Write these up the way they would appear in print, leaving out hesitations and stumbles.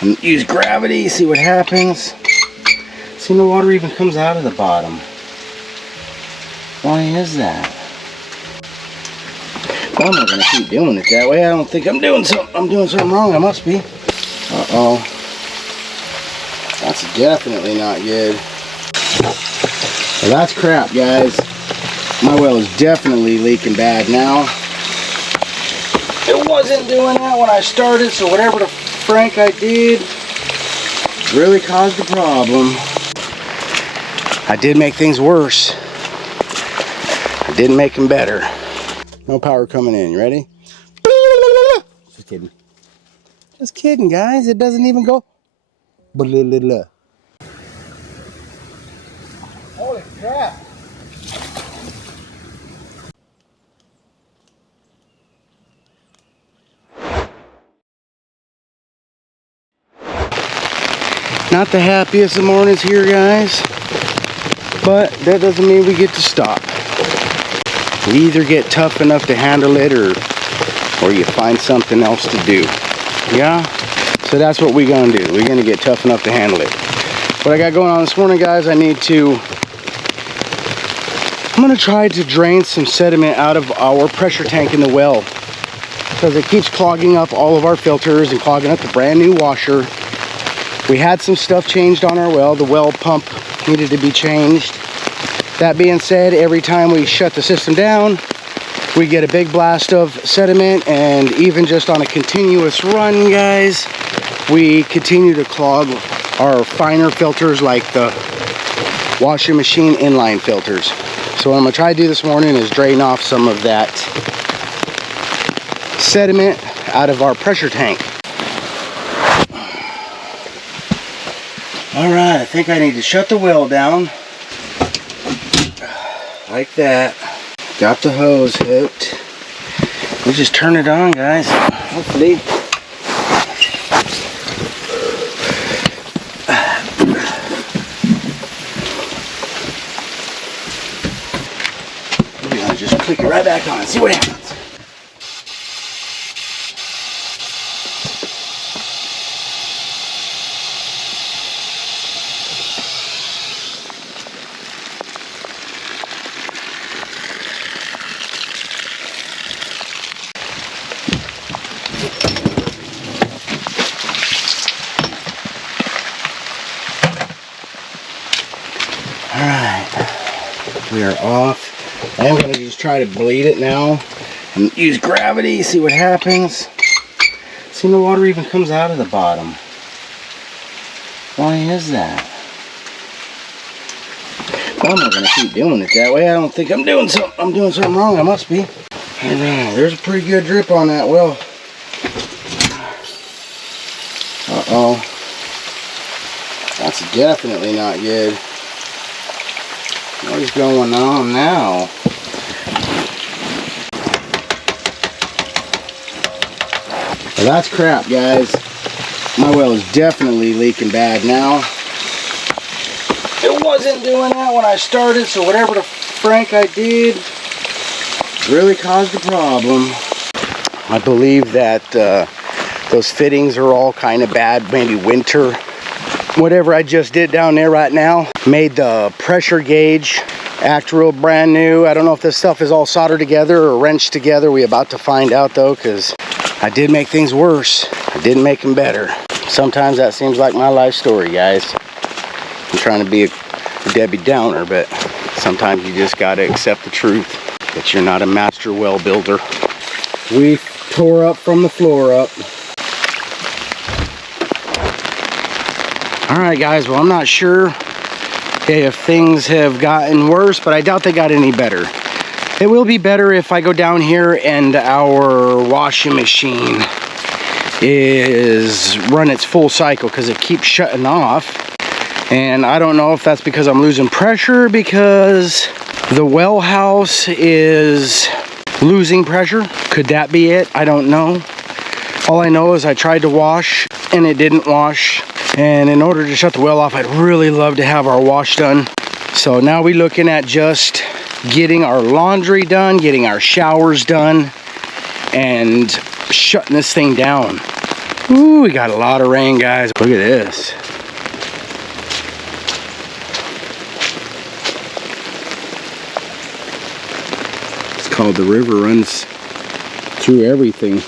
And use gravity, see what happens. See, no water even comes out of the bottom. Why is that? Well, I'm not gonna keep doing it that way. I don't think I'm doing something wrong. I must be. Uh-oh. That's definitely not good. Well, that's crap, guys. My well is definitely leaking bad now. It wasn't doing that when I started, so whatever the frank I did really caused the problem. I did make things worse. I didn't make them better. No power coming in. You ready? Just kidding. Just kidding, guys. It doesn't even go. Holy crap. Not the happiest of mornings here, guys. But that doesn't mean we get to stop. We either get tough enough to handle it or you find something else to do. Yeah? So that's what we're gonna do. We're gonna get tough enough to handle it. What I got going on this morning, guys, I'm gonna try to drain some sediment out of our pressure tank in the well, because it keeps clogging up all of our filters and clogging up the brand new washer. We had some stuff changed on our well. The well pump needed to be changed. That being said, every time we shut the system down, we get a big blast of sediment, and even just on a continuous run, guys, we continue to clog our finer filters like the washing machine inline filters. So what I'm gonna try to do this morning is drain off some of that sediment out of our pressure tank. All right, I think I need to shut the well down. Like that. Got the hose hooked. We just turn it on, guys. Hopefully. Maybe I'll just click it right back on and see what happens. We are off. I am going to just try to bleed it now and use gravity, see what happens. See, no water even comes out of the bottom. Why is that? Well, I'm not going to keep doing it that way. I don't think I'm doing something wrong. I must be. Alright, there's a pretty good drip on that well. Uh-oh. That's definitely not good. What is going on now? Well, that's crap, guys. My well is definitely leaking bad now. It wasn't doing that when I started, so whatever the frank I did really caused the problem. I believe that those fittings are all kind of bad, maybe winter. Whatever I just did down there right now made the pressure gauge act real brand new. I don't know if this stuff is all soldered together or wrenched together. We're about to find out though, because I did make things worse. I didn't make them better. Sometimes that seems like my life story, guys. I'm trying to be a Debbie Downer, but sometimes you just gotta accept the truth that you're not a master well builder. We tore up from the floor up. Alright guys, well I'm not sure if things have gotten worse, but I doubt they got any better. It will be better if I go down here and our washing machine is run its full cycle, because it keeps shutting off. And I don't know if that's because I'm losing pressure, because the well house is losing pressure. Could that be it? I don't know. All I know is I tried to wash and it didn't wash. And in order to shut the well off, I'd really love to have our wash done. So now we're looking at just getting our laundry done, getting our showers done, and shutting this thing down. Ooh, we got a lot of rain, guys. Look at this. It's called the river runs through everything.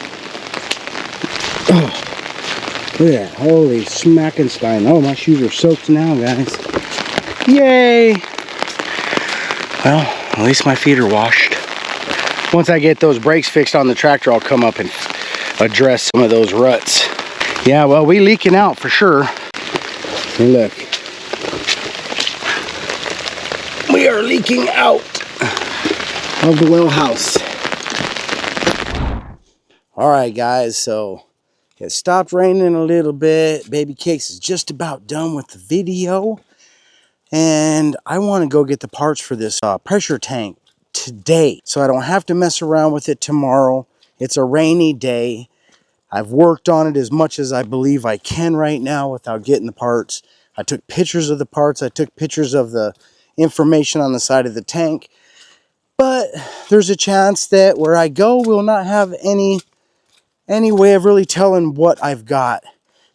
Oh, look at that. Holy smackenstein. Oh, my shoes are soaked now, guys. Yay! Well, at least my feet are washed. Once I get those brakes fixed on the tractor, I'll come up and address some of those ruts. Yeah, well, we leaking out for sure. Hey, look. We are leaking out of the well house. All right, guys, so it stopped raining a little bit. Baby Cakes is just about done with the video. And I want to go get the parts for this pressure tank today, so I don't have to mess around with it tomorrow. It's a rainy day. I've worked on it as much as I believe I can right now without getting the parts. I took pictures of the parts. I took pictures of the information on the side of the tank. But there's a chance that where I go will not have any way of really telling what I've got.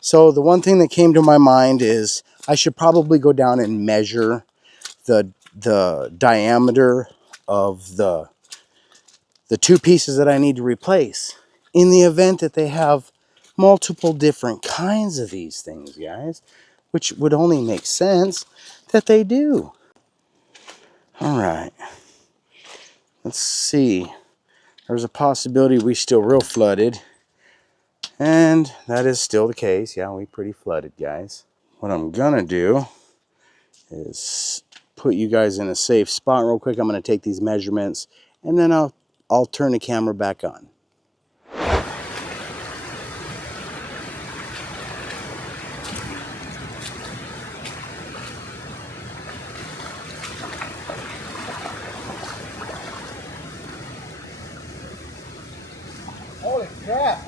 So the one thing that came to my mind is I should probably go down and measure the diameter of the two pieces that I need to replace, in the event that they have multiple different kinds of these things, guys, which would only make sense that they do. All right, let's see. There's a possibility we still real flooded, and that is still the case. Yeah, we pretty flooded, guys. What I'm gonna do is put you guys in a safe spot real quick. I'm gonna take these measurements, and then I'll turn the camera back on. Holy crap!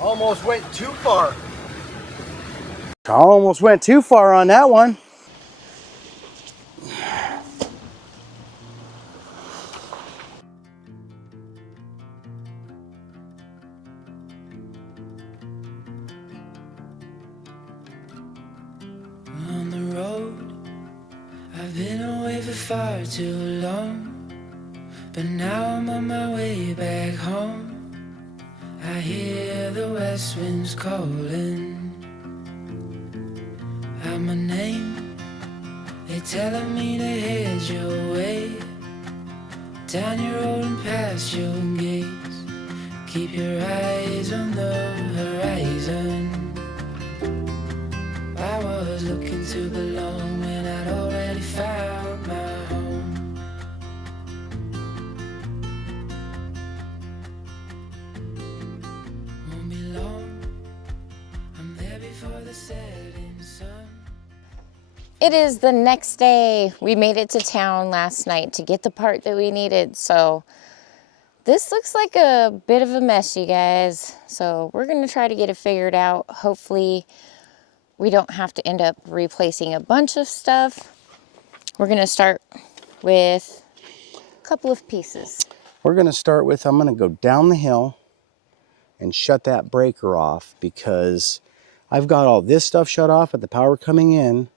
Almost went too far. I almost went too far on that one. On the road, I've been away for far too long, but now I'm on my way back home. I hear the west winds calling out my name. They're telling me to head your way, down your road and past your gates. Keep your eyes on the horizon. I was looking to belong when I'd already found my home. Won't be long, I'm there before the setting sun. It is the next day. We made it to town last night to get the part that we needed. So this looks like a bit of a mess, you guys. So we're gonna try to get it figured out. Hopefully we don't have to end up replacing a bunch of stuff. We're gonna start with a couple of pieces. We're gonna start with, I'm gonna go down the hill and shut that breaker off, because I've got all this stuff shut off, but the power coming in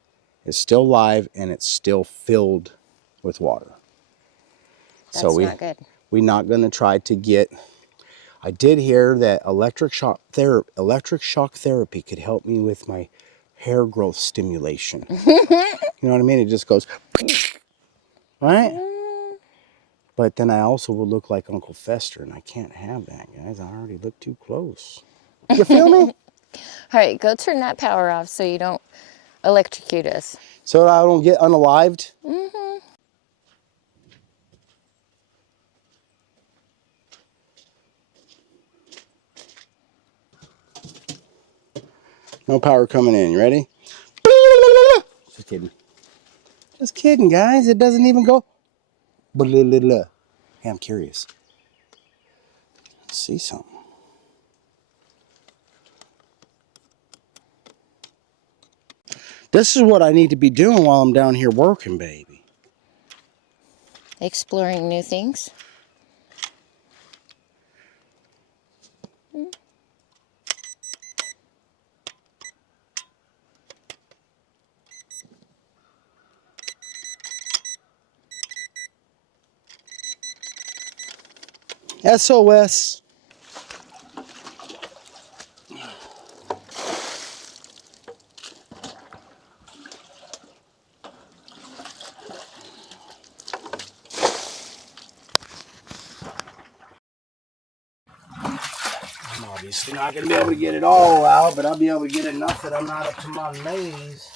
is still live and it's still filled with water. That's so not good. We're not gonna try to get, I did hear that electric shock therapy could help me with my hair growth stimulation. You know what I mean? It just goes, right? But then I also will look like Uncle Fester, and I can't have that, guys. I already look too close. You feel me? All right, go turn that power off so you don't electrocute us. So I don't get unalived? Mm-hmm. No power coming in. You ready? Just kidding. Just kidding, guys. It doesn't even go. Hey, I'm curious. Let's see something. This is what I need to be doing while I'm down here working, baby. Exploring new things. SOS. I'm obviously not going to be able to get it all out, but I'll be able to get enough that I'm not up to my knees.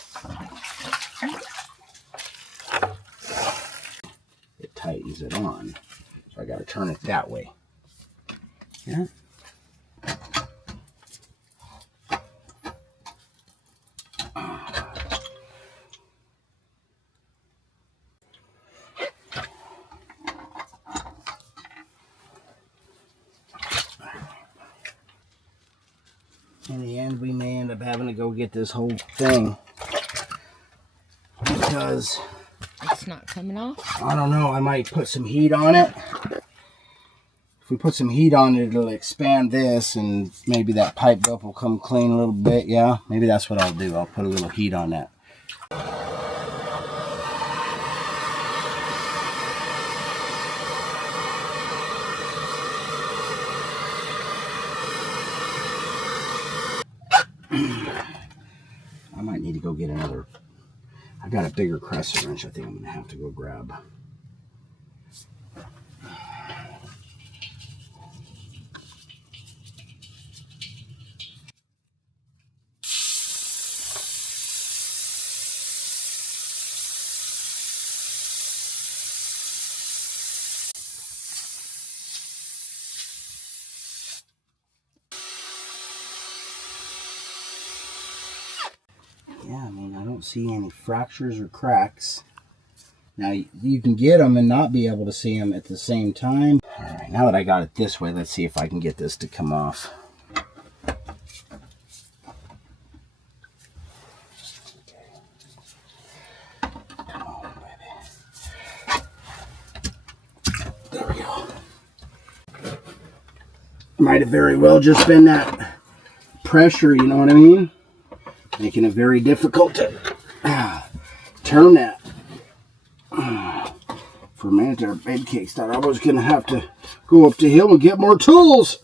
It tightens it on, so I got to turn it that way. Yeah. In the end, we may end up having to go get this whole thing because It's not coming off. I don't know. I might put some heat on it. If we put some heat on it, it'll expand this, and maybe that pipe up will come clean a little bit. Yeah, maybe that's what I'll do. I'll put a little heat on that. I might need to go get another. I got a bigger crescent wrench I think I'm going to have to go grab. Yeah, I mean, I don't see any fractures or cracks. Now, you can get them and not be able to see them at the same time. All right, now that I got it this way, let's see if I can get this to come off. Come on, baby. There we go. Might have very well just been that pressure, you know what I mean? Making it very difficult to turn that. For a minute there, Baby Cakes thought I was going to have to go up the hill and get more tools.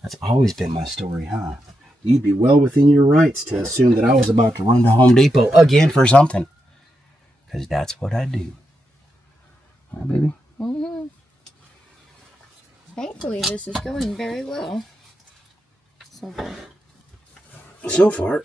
That's always been my story, huh? You'd be well within your rights to assume that I was about to run to Home Depot again for something. Because that's what I do. Huh, baby? Mm-hmm. Thankfully, this is going very well. So far. So far.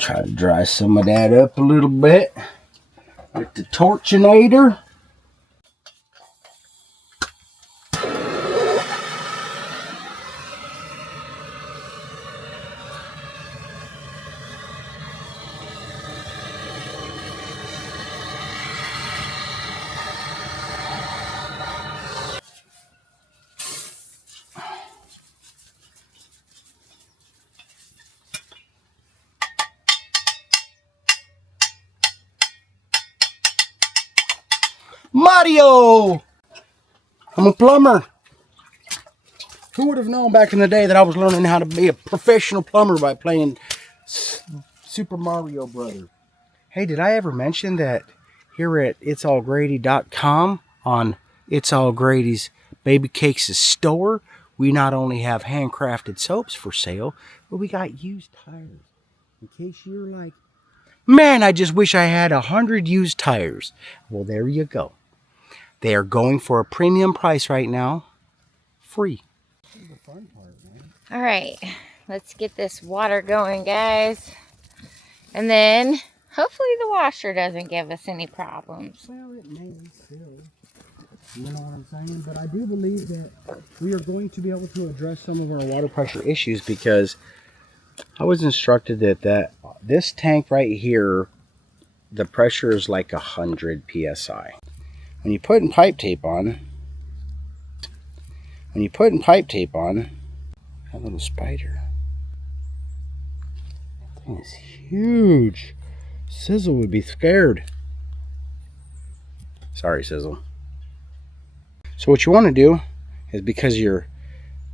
Try to dry some of that up a little bit with the torchinator. Mario! I'm a plumber. Who would have known back in the day that I was learning how to be a professional plumber by playing Super Mario Brothers? Hey, did I ever mention that here at itsallgrady.com on It's All Grady's Baby Cakes' store, we not only have handcrafted soaps for sale, but we got used tires. In case you're like, man, I just wish I had 100 used tires. Well, there you go. They are going for a premium price right now. Free. All right, let's get this water going, guys. And then hopefully the washer doesn't give us any problems. Well, it may still. You know what I'm saying? But I do believe that we are going to be able to address some of our water pressure issues because I was instructed that this tank right here, the pressure is like 100 psi. When you put pipe tape on, that little spider. thing is huge. Sizzle would be scared. Sorry, Sizzle. So what you want to do is, because you're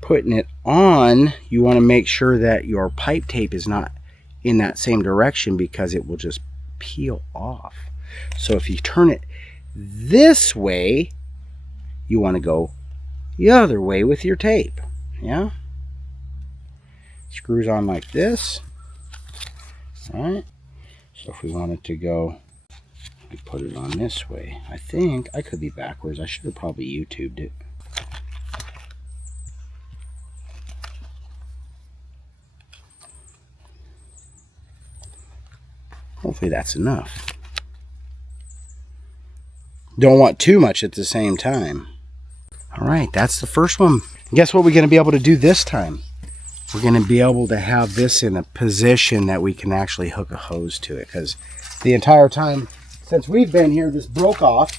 putting it on, you want to make sure that your pipe tape is not in that same direction, because it will just peel off. So if you turn it this way, you want to go the other way with your tape. Yeah? Screws on like this. Alright. So if we want it to go, we put it on this way. I think I could be backwards. I should have probably YouTubed it. Hopefully that's enough. Don't want too much at the same time. Alright, that's the first one. Guess what we're going to be able to do this time? We're going to be able to have this in a position that we can actually hook a hose to it, because the entire time since we've been here, this broke off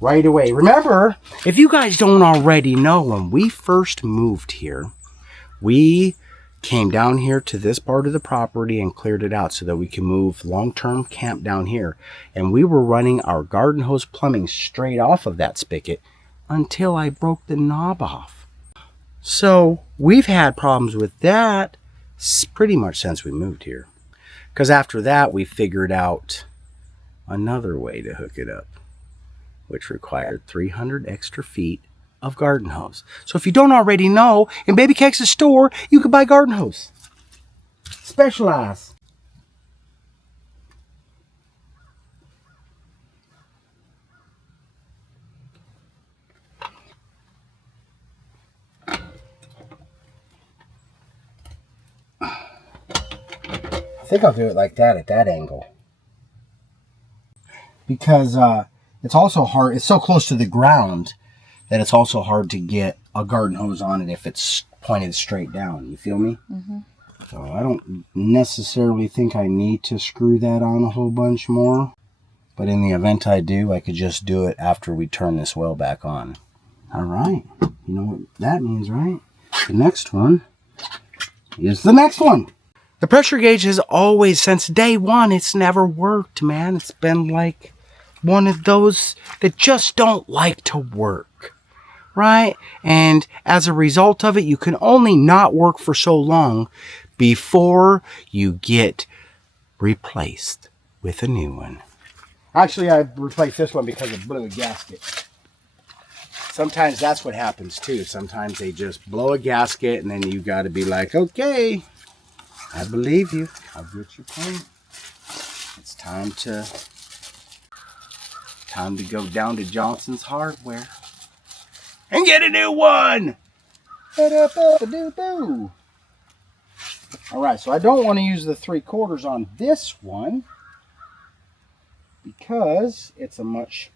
right away. Remember, if you guys don't already know, when we first moved here, we came down here to this part of the property and cleared it out so that we can move long-term camp down here. And we were running our garden hose plumbing straight off of that spigot until I broke the knob off. So we've had problems with that pretty much since we moved here. Because after that, we figured out another way to hook it up, which required 300 extra feet of garden hose. So if you don't already know, in Baby Cakes' store, you can buy garden hose. Specialized. I think I'll do it like that at that angle. Because it's also hard, it's so close to the ground that it's also hard to get a garden hose on it if it's pointed straight down. You feel me? Mm-hmm. So I don't necessarily think I need to screw that on a whole bunch more. But in the event I do, I could just do it after we turn this well back on. Alright. You know what that means, right? The next one is the next one. The pressure gauge has always, since day one, it's never worked, man. It's been like one of those that just don't like to work, right? And as a result of it, you can only not work for so long before you get replaced with a new one. Actually, I replaced this one because it blew a gasket. Sometimes that's what happens too. Sometimes they just blow a gasket and then you got to be like, okay, I believe you. I'll get your point. It's time to go down to Johnson's Hardware and get a new one. All right, so I don't want to use the 3/4 on this one because it's a much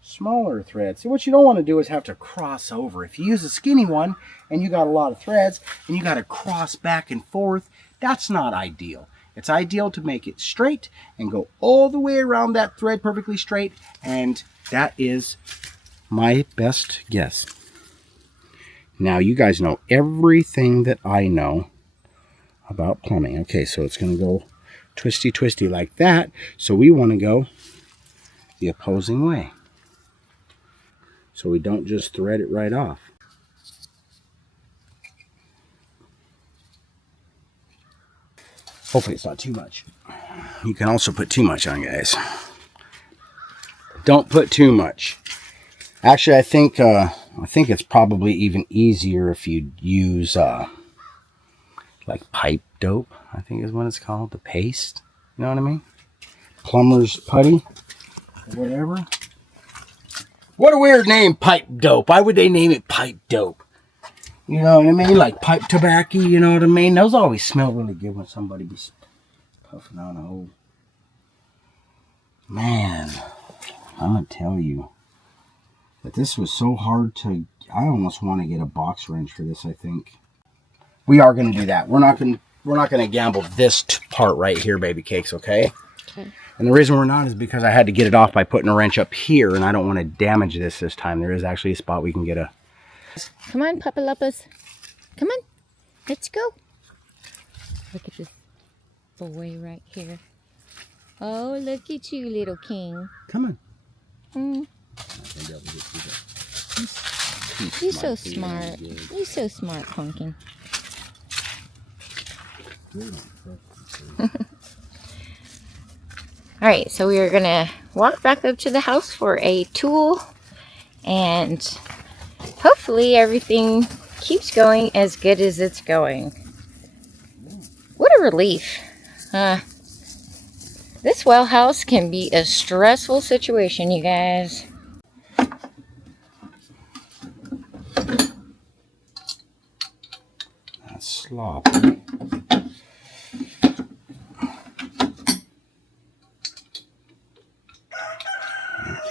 smaller thread. See, what you don't want to do is have to cross over. If you use a skinny one and you got a lot of threads and you got to cross back and forth, that's not ideal. It's ideal to make it straight and go all the way around that thread perfectly straight, and that is my best guess. Now you guys know everything that I know about plumbing. Okay, so it's going to go twisty twisty like that, so we want to go the opposing way so we don't just thread it right off. Hopefully it's not too much. You can also put too much on, guys. Don't put too much. Actually, I think it's probably even easier if you use like pipe dope, I think is what it's called, the paste. You know what I mean? Plumber's putty, or whatever. What a weird name, pipe dope. Why would they name it pipe dope? You know what I mean? Like pipe tobacco, you know what I mean? Those always smell really good when somebody be puffing on a hole. Man, I'm going to tell you that this was so hard to... I almost want to get a box wrench for this, I think. We are going to do that. We're not going to gamble this part right here, Baby Cakes, okay? Okay. And the reason we're not is because I had to get it off by putting a wrench up here, and I don't want to damage this time. There is actually a spot we can get a... Come on, Papa Luppas. Come on. Let's go. Look at this. boy right here. Oh, look at you, little king. Come on. Mm. You're so Smart. smart. You're so smart, Pumpkin. All right, so we are gonna walk back up to the house for a tool, and hopefully everything keeps going as good as it's going. What a relief. This well house can be a stressful situation, you guys. That's sloppy.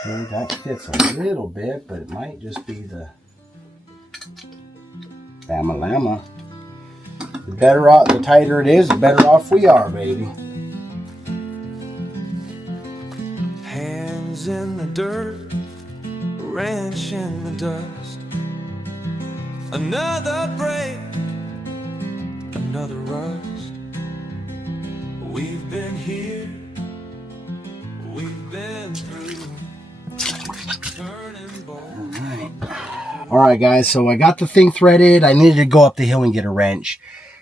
Okay, that fits a little bit, but it might just be the Bama Lama. The better off, the tighter it is, the better off we are, baby. Hands in the dirt, wrench in the dust. Another break, another rust. We've been here, we've been through. All right, guys, so I got the thing threaded. I needed to go up the hill and get a wrench,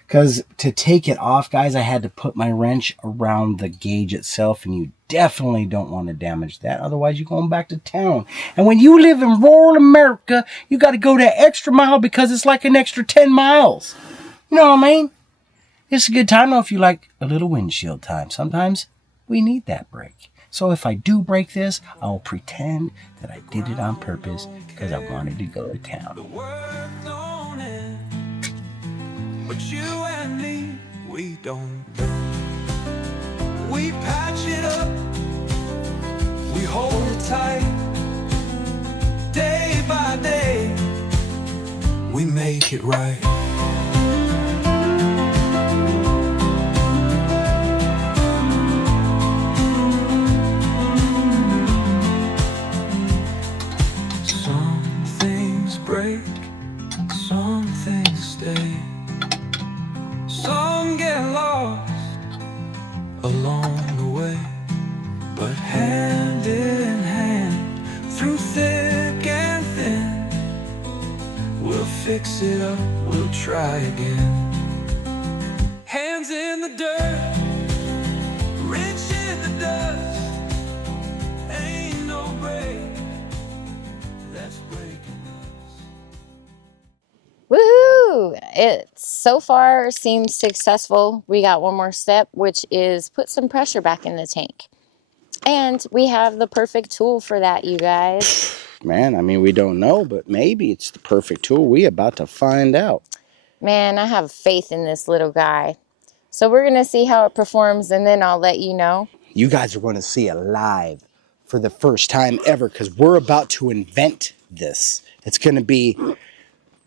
because to take it off, guys, I had to put my wrench around the gauge itself, and you definitely don't want to damage that. Otherwise, you're going back to town. And when you live in rural America, you got to go that extra mile because it's like an extra 10 miles. You know what I mean? It's a good time, though, if you like a little windshield time. Sometimes we need that break. So if I do break this, I'll pretend that I did it on purpose because I wanted to go to town. The work don't end, but you and me, we don't know. We patch it up, we hold it tight. Day by day, we make it right. Break, some things stay, some get lost along the way, but hand in hand, through thick and thin, we'll fix it up, we'll try again. Hands in the dirt, wrench in the dust, ain't no break, let's break it. Woohoo! It so far seems successful. We got one more step, which is put some pressure back in the tank. And we have the perfect tool for that, you guys. Man, I mean, we don't know, but maybe it's the perfect tool. We about to find out. Man, I have faith in this little guy. So we're going to see how it performs, and then I'll let you know. You guys are going to see it live for the first time ever because we're about to invent this. It's going to be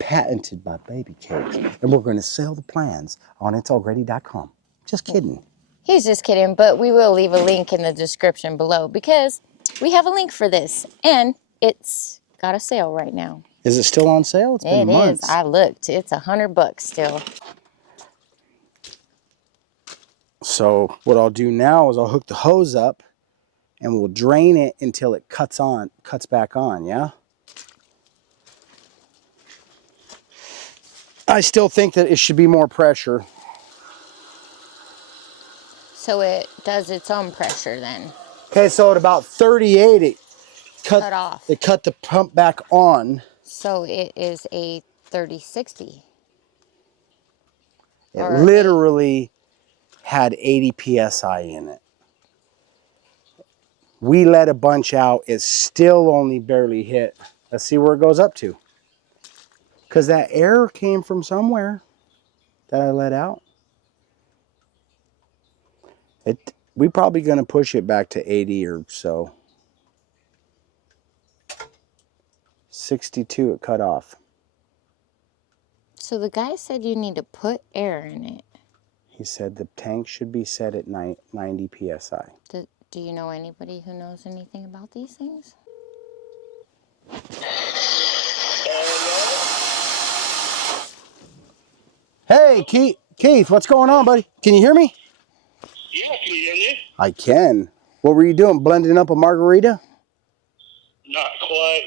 patented by Baby Cakes, and we're going to sell the plans on itsallgrady.com. Just kidding. He's just kidding, but we will leave a link in the description below because we have a link for this, and it's got a sale right now. Is it still on sale? It's been months. It is. I looked. It's $100 still. So what I'll do now is I'll hook the hose up, and we'll drain it until it cuts back on, yeah? I still think that it should be more pressure. So it does its own pressure then. Okay, so at about 38, it cut off. It cut the pump back on. So it is a 30-60. It literally had 80 psi in it. We let a bunch out. It still only barely hit. Let's see where it goes up to. Because that air came from somewhere that I let out. We probably going to push it back to 80 or so. 62 it cut off. So the guy said you need to put air in it. He said the tank should be set at 90 psi. Do you know anybody who knows anything about these things? Hey, Keith, what's going on, buddy? Can you hear me? can you? I can. What were you doing? Blending up a margarita? Not quite.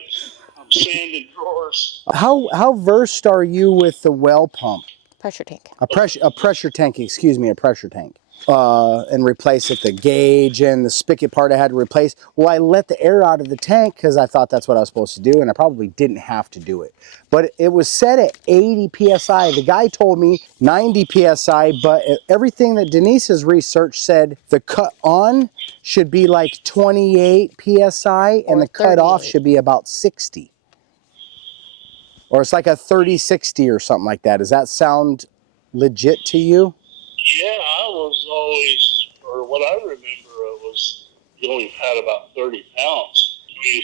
I'm sanding drawers. How versed are you with the well pump? Pressure tank. A pressure tank, excuse me, a pressure tank. And replace it, the gauge and the spigot part I had to replace. Well, I let the air out of the tank because I thought that's what I was supposed to do, and I probably didn't have to do it. But it was set at 80 PSI. The guy told me 90 PSI, but everything that Denise's research said the cut on should be like 28 PSI and the cut off should be about 60. Or it's like a 30-60 or something like that. Does that sound legit to you? Yeah, I was always, or what I remember, it was you only had about 30 pounds.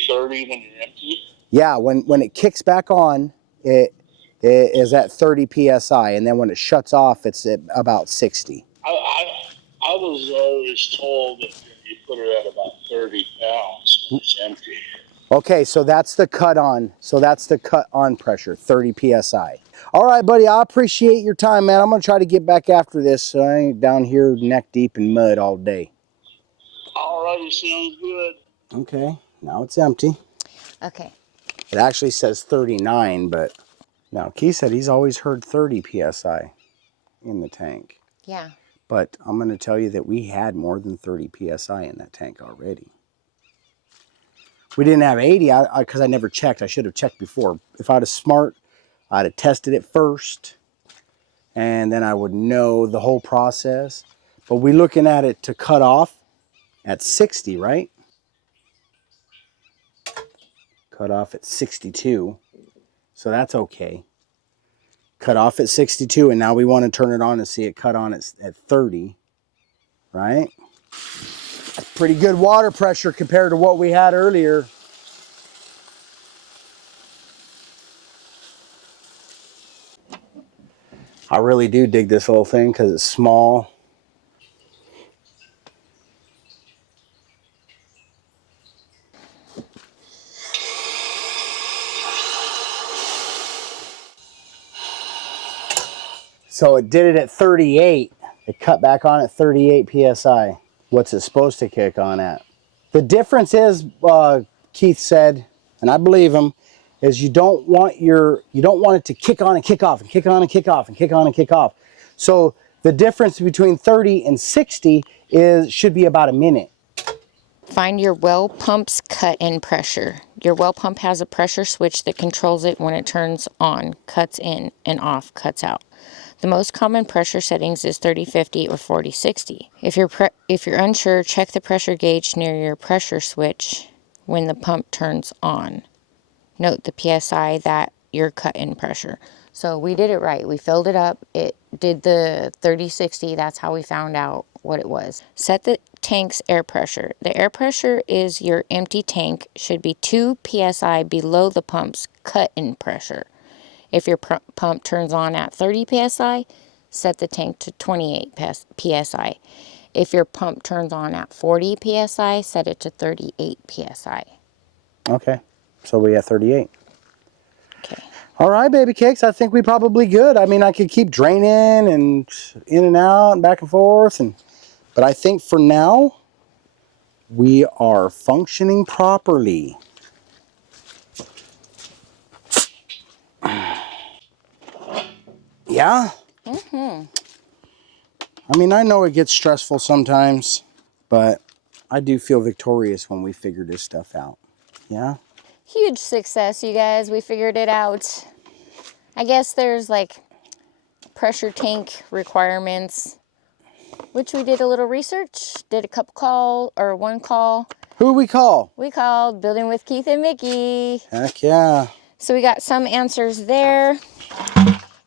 30 when you're empty. Yeah, when it kicks back on, it is at 30 PSI, and then when it shuts off, it's at about 60. I was always told that you put it at about 30 pounds when it's empty. Okay, so that's the cut on. So that's the cut on pressure, 30 PSI. All right, buddy, I appreciate your time, man. I'm going to try to get back after this so I ain't down here neck deep in mud all day. All righty, sounds good. Okay, now it's empty. Okay. It actually says 39, but now Key said he's always heard 30 PSI in the tank. Yeah. But I'm going to tell you that we had more than 30 PSI in that tank already. We didn't have 80 because I never checked. I should have checked before. If I was smart, I'd have tested it first, and then I would know the whole process. But we're looking at it to cut off at 60, right? Cut off at 62, so that's okay. Cut off at 62, and now we want to turn it on and see it cut on at 30, right? That's pretty good water pressure compared to what we had earlier. I really do dig this little thing because it's small. So it did it at 38. It cut back on at 38 PSI. What's it supposed to kick on at? The difference is, Keith said, and I believe him, is you don't want it to kick on and kick off and kick on and kick off and kick on and kick off. So the difference between 30 and 60 should be about a minute. Find your well pump's cut-in pressure. Your well pump has a pressure switch that controls it when it turns on, cuts in, and off, cuts out. The most common pressure settings is 30-50 or 40-60. If you're unsure, check the pressure gauge near your pressure switch when the pump turns on. Note the PSI that your cut-in pressure. So we did it right. We filled it up. It did the 30-60. That's how we found out what it was. Set the tank's air pressure. The air pressure is your empty tank should be 2 PSI below the pump's cut-in pressure. If your pump turns on at 30 PSI, set the tank to 28 PSI. If your pump turns on at 40 PSI, set it to 38 PSI. Okay, so we at 38. Okay. All right, baby cakes, I think we probably good. I mean, I could keep draining and in and out and back and forth, but I think for now, we are functioning properly. Yeah? Mm-hmm. I mean, I know it gets stressful sometimes, but I do feel victorious when we figure this stuff out. Yeah? Huge success, you guys. We figured it out. I guess there's like pressure tank requirements, which we did a little research, did a one call. Who we call? We called Building with Keith and Mickey. Heck yeah. So we got some answers there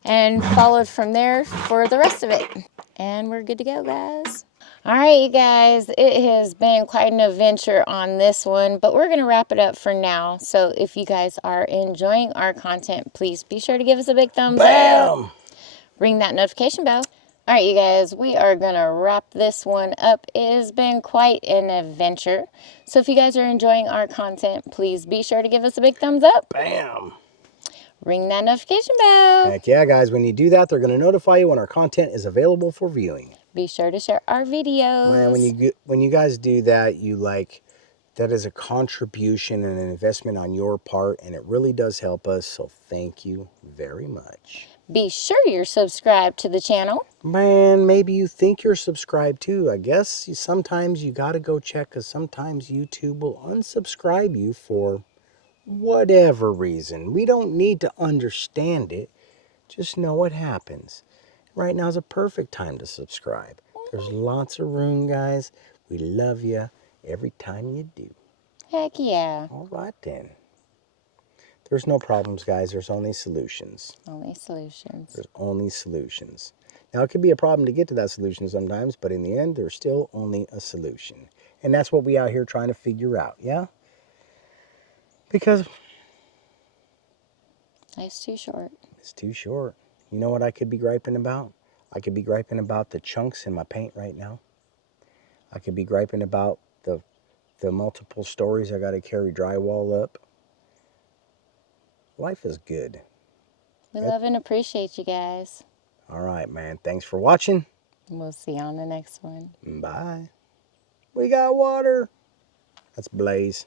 and followed from there for the rest of it. And we're good to go, guys. All right, you guys, it has been quite an adventure on this one, but we're going to wrap it up for now. So if you guys are enjoying our content, please be sure to give us a big thumbs up. Ring that notification bell. All right, you guys, we are going to wrap this one up. It has been quite an adventure. So if you guys are enjoying our content, please be sure to give us a big thumbs up. Bam. Ring that notification bell. Heck yeah, guys. When you do that, they're going to notify you when our content is available for viewing. Be sure to share our videos. Man, when you guys do that, that is a contribution and an investment on your part, and it really does help us. So thank you very much. Be sure you're subscribed to the channel. Man, maybe you think you're subscribed too. I guess sometimes you got to go check, because sometimes YouTube will unsubscribe you for whatever reason. We don't need to understand it. Just know what happens. Right now is a perfect time to subscribe. There's lots of room, guys. We love you every time you do. Heck yeah. All right, then. There's no problems, guys. There's only solutions. Only solutions. There's only solutions. Now, it could be a problem to get to that solution sometimes, but in the end, there's still only a solution. And that's what we out here trying to figure out, yeah? Because life's too short. It's too short. You know what I could be griping about? I could be griping about the chunks in my paint right now. I could be griping about the multiple stories I got to carry drywall up. Life is good. We love and appreciate you guys. All right, man. Thanks for watching. We'll see you on the next one. Bye. We got water. That's Blaze.